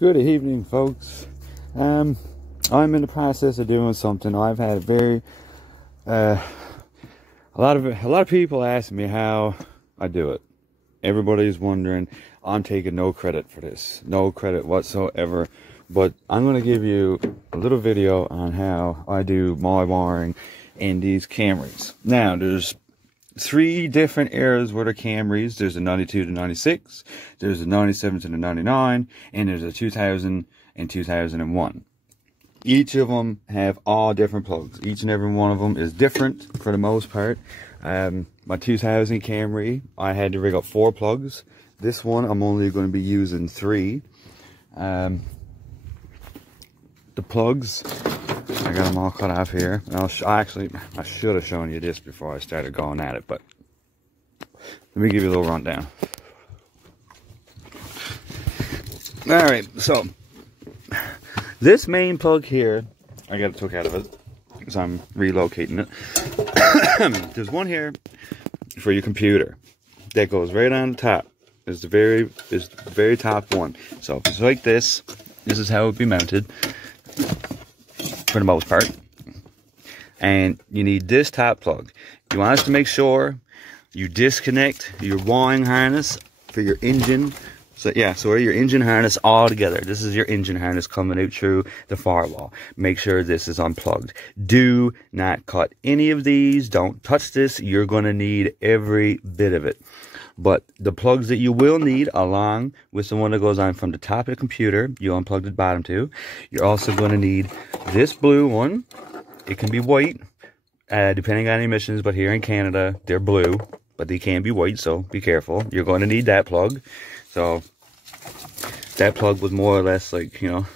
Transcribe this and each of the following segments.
Good evening, folks. I'm in the process of doing something. I've had a lot of people ask me how I do it. Everybody's wondering. I'm taking no credit for this, no credit whatsoever. But I'm going to give you a little video on how I do my wiring in these Camrys. Now, there's three different eras where the Camrys. There's a 92 to 96, there's a 97 to the 99, and there's a 2000 and 2001. Each of them have all different plugs. Each and every one of them is different for the most part. My 2000 Camry, I had to rig up 4 plugs. This one, I'm only going to be using 3. The plugs, I got them all cut off here. I should have shown you this before I started going at it, but let me give you a little rundown. Alright, so this main plug here, I got it took out of it because I'm relocating it. There's one here for your computer that goes right on the top. It's the very top one. So if it's like this is how it would be mounted for the most part. And you need this top plug. You want us to make sure you disconnect your wiring harness for your engine. So yeah, so your engine harness all together. This is your engine harness coming out through the firewall. Make sure this is unplugged. Do not cut any of these. Don't touch this. You're going to need every bit of it. But the plugs that you will need, along with the one that goes on from the top of the computer, you unplug the bottom two. You're also going to need this blue one. It can be white, depending on emissions, but here in Canada, they're blue, but they can be white, so be careful. You're going to need that plug. So that plug was more or less like, you know,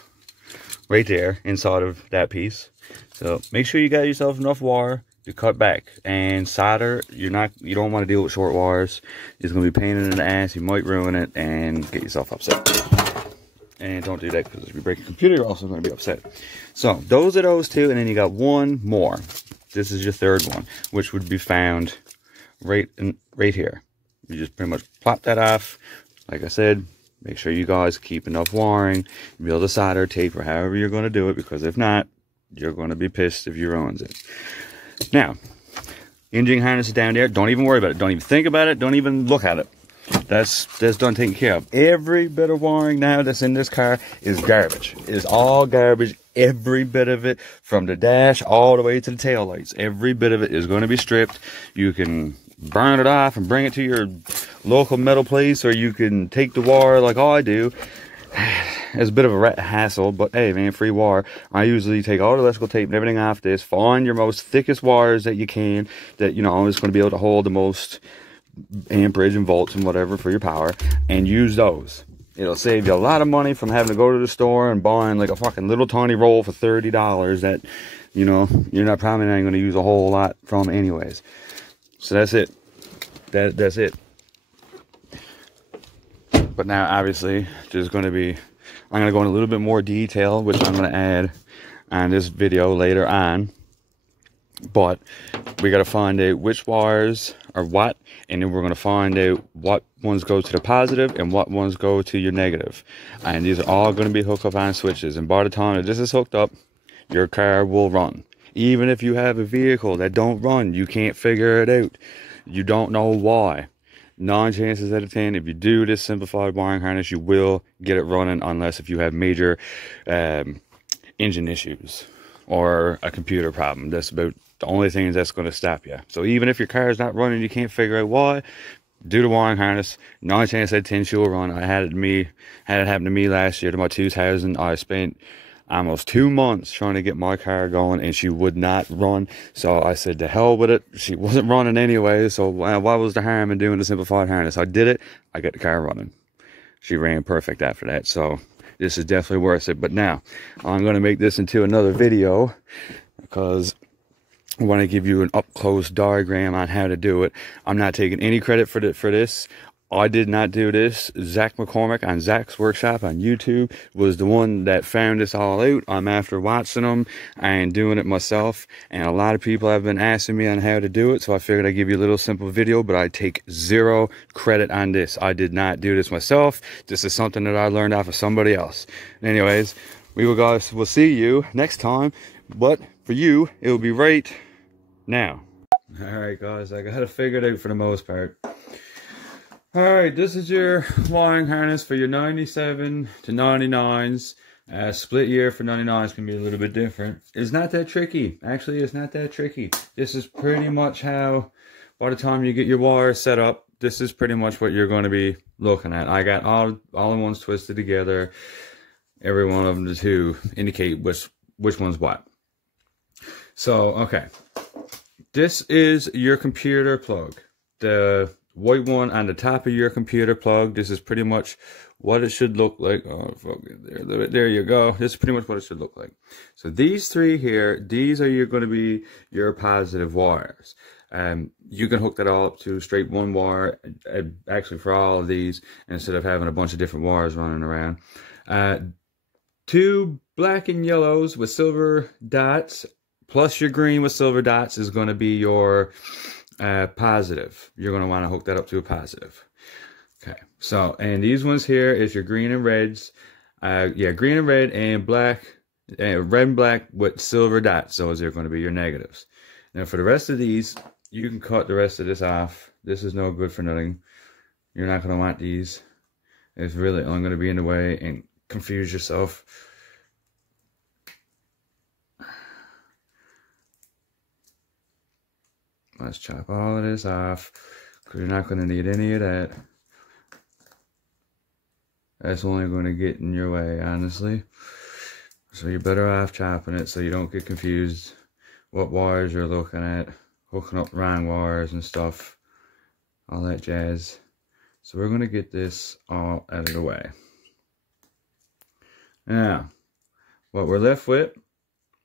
right there inside of that piece. So make sure you got yourself enough wire to cut back. And solder, you don't want to deal with short wires. It's going to be a pain in the ass. You might ruin it and get yourself upset. And don't do that, because if you break a computer, you're also going to be upset. So those are those two, and then you got one more. This is your third one, which would be found right here. You just pretty much plop that off. Like I said, make sure you guys keep enough wiring. Be able to solder, tape, or however you're going to do it, because if not, you're going to be pissed if you ruins it. Now, engine harness is down there. Don't even worry about it. Don't even think about it. Don't even look at it. That's done taken care of. Every bit of wiring now that's in this car is garbage. It's all garbage. Every bit of it, from the dash all the way to the tail lights. Every bit of it is going to be stripped. You can burn it off and bring it to your local metal place, or you can take the wire like I do. It's a bit of a hassle, but hey man, free wire. I usually take all the electrical tape and everything off this. Find your most thickest wires that you can, that you know is going to be able to hold the most amperage and volts and whatever for your power, and use those. It'll save you a lot of money from having to go to the store and buying like a fucking little tiny roll for $30 that, you know, you're probably not going to use a whole lot from anyways. So that's it. That's it. But now obviously there's going to be, I'm going to go in a little bit more detail, which I'm going to add on this video later on. But we got to find out which wires are what, and then we're going to find out what ones go to the positive and what ones go to your negative. And these are all going to be hooked up on switches. And by the time that this is hooked up, your car will run. Even if you have a vehicle that don't run, you can't figure it out. You don't know why. 9 chances out of 10, if you do this simplified wiring harness, you will get it running, unless if you have major engine issues or a computer problem. That's about the only thing that's going to stop you. So even if your car is not running, you can't figure out why, do the wiring harness. 9 chances out of 10 she will run. I had it happen to me last year to my 2000. I spent almost 2 months trying to get my car going, and she would not run. So I said, to hell with it. She wasn't running anyway, so why was the harm in doing the simplified harness? I did it. I got the car running. She ran perfect after that. So this is definitely worth it. But now I'm going to make this into another video, because I want to give you an up-close diagram on how to do it. I'm not taking any credit for this. I did not do this. Zach McCormick on Zach's Workshop on YouTube was the one that found this all out. I'm after watching them and doing it myself. And a lot of people have been asking me on how to do it. So I figured I'd give you a little simple video, but I take zero credit on this. I did not do this myself. This is something that I learned off of somebody else. Anyways, we'll see you next time. But for you, it will be right now. Alright guys, I got it figured out for the most part. Alright, this is your wiring harness for your 97 to 99s. Split year for 99s can be a little bit different. It's not that tricky. Actually, it's not that tricky. This is pretty much how, by the time you get your wires set up, this is pretty much what you're going to be looking at. I got all the ones twisted together, every one of them to indicate which one's what. So, okay. This is your computer plug. The white one on the top of your computer plug. This is pretty much what it should look like. Oh, fuck it. There you go. This is pretty much what it should look like. So these three here, these are going to be your positive wires. You can hook that all up to straight one wire, actually for all of these, instead of having a bunch of different wires running around. Two black and yellows with silver dots, plus your green with silver dots is going to be your positive. You're going to want to hook that up to a positive. Okay, so, and these ones here is your green and reds. Yeah, green and red and black, red and black with silver dots. Those are going to be your negatives. Now for the rest of these, you can cut the rest of this off. This is no good for nothing. You're not going to want these. It's really only going to be in the way and confuse yourself. Let's chop all of this off, because you're not going to need any of that. That's only going to get in your way, honestly. So you're better off chopping it so you don't get confused what wires you're looking at, hooking up the wrong wires and stuff, all that jazz. So we're going to get this all out of the way. Now, what we're left with,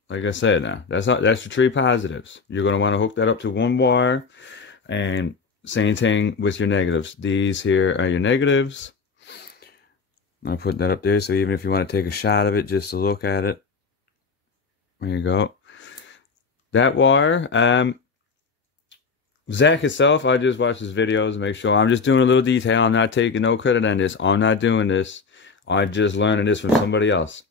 like I said, now that's your three positives. You're going to want to hook that up to one wire, and same thing with your negatives. These here are your negatives. I'll put that up there, so even if you want to take a shot of it just to look at it, there you go. That wire, Zach himself, I just watched his videos to make sure. I'm just doing a little detail. I'm not taking no credit on this. I'm not doing this. I'm just learning this from somebody else.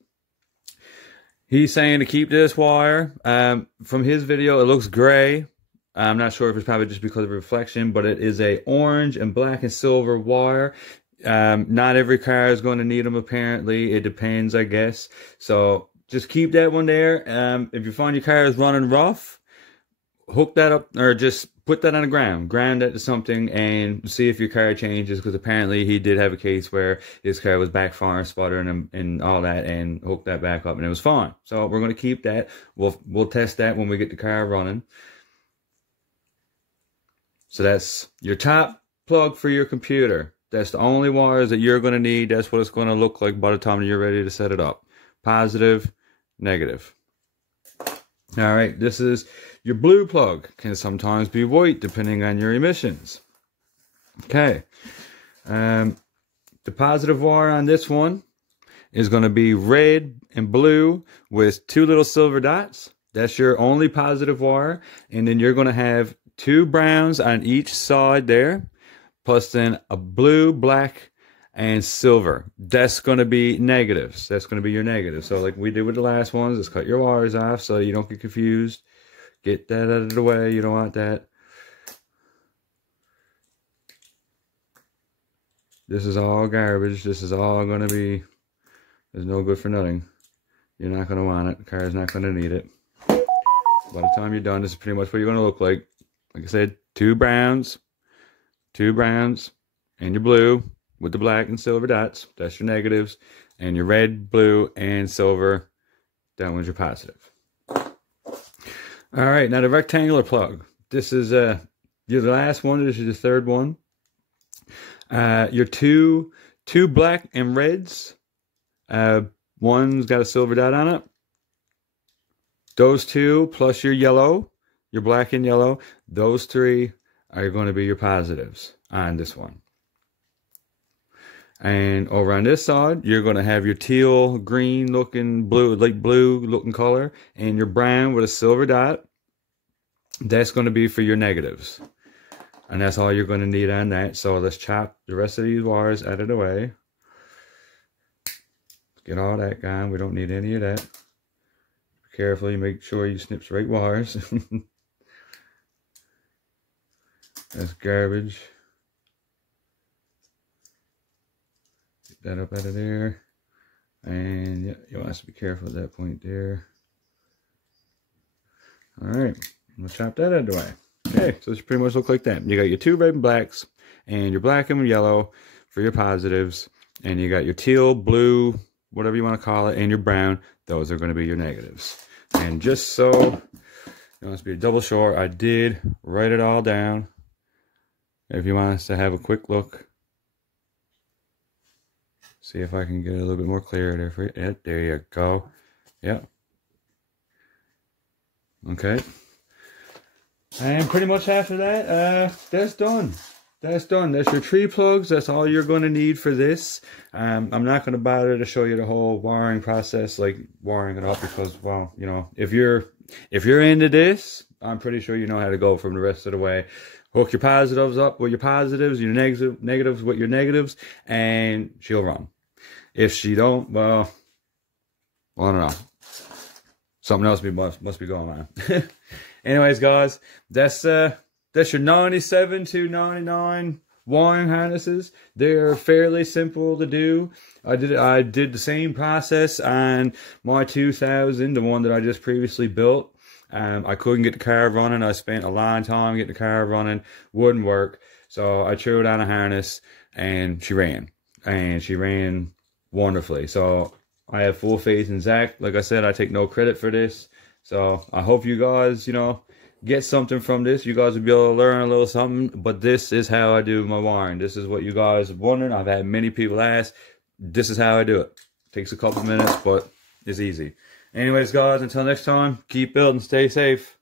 He's saying to keep this wire. From his video, it looks gray. I'm not sure if it's probably just because of reflection, but it is a orange and black and silver wire. Not every car is going to need them, apparently. It depends, I guess. So just keep that one there. If you find your car is running rough, hook that up, or just put that on the ground. Ground that to something and see if your car changes, because apparently he did have a case where his car was backfiring, sputtering, and all that, and hooked that back up, and it was fine. So we're going to keep that. We'll test that when we get the car running. So that's your top plug for your computer. That's the only wires that you're going to need. That's what it's going to look like by the time you're ready to set it up. Positive, negative. All right, this is your blue plug. Can sometimes be white depending on your emissions. Okay. The positive wire on this one is going to be red and blue with two little silver dots. That's your only positive wire. And then you're going to have two browns on each side there, plus then a blue, black, and silver. That's going to be negatives. That's going to be your negative. So like we did with the last ones, just cut your wires off so you don't get confused. Get that out of the way. You don't want that. This is all garbage. This is all going to be, there's no good for nothing. You're not going to want it. The car is not going to need it. By the time you're done, this is pretty much what you're going to look like. Like I said, two browns, and your blue with the black and silver dots. That's your negatives. And your red, blue, and silver, that one's your positive. All right, now the rectangular plug. This is your last one. This is your third one. Your two black and reds. One's got a silver dot on it. Those two plus your yellow, your black and yellow, those three are going to be your positives on this one. And over on this side, you're going to have your teal, green looking, blue, light blue looking color, and your brown with a silver dot. That's going to be for your negatives. And that's all you're going to need on that. So let's chop the rest of these wires out of the way. Get all that gone. We don't need any of that. Carefully make sure you snip the right wires. That's garbage. Get that up out of there. And yeah, you want to be careful at that point there. Alright, we'll chop that out of the way. Okay, so it's pretty much look like that. You got your two red and blacks, and your black and yellow for your positives, and you got your teal, blue, whatever you want to call it, and your brown. Those are going to be your negatives. And just so it must be a double sure, I did write it all down. If you want us to have a quick look, see if I can get a little bit more clear there for you. Yeah, there you go. Yep. Okay. And pretty much after that, that's done. That's done. That's your tree plugs. That's all you're going to need for this. I'm not going to bother to show you the whole wiring process, like wiring it up, because, well, you know, if you're into this, I'm pretty sure you know how to go from the rest of the way. Hook your positives up with your positives, your negatives with your negatives, and she'll run. If she don't, well, I don't know. Something else must be going on. Anyways, guys, that's your 97 to 99 wiring harnesses. They're fairly simple to do. I did the same process on my 2000, the one that I just previously built. I couldn't get the car running. I spent a long time getting the car running. Wouldn't work. So I threw it on a harness and she ran. And she ran wonderfully. So I have full faith in Zach. Like I said, I take no credit for this. So I hope you guys, you know, get something from this. You guys will be able to learn a little something. But this is how I do my wiring. This is what you guys are wondering. I've had many people ask. This is how I do it. Takes a couple minutes, but it's easy. Anyways, guys, until next time, keep building, stay safe.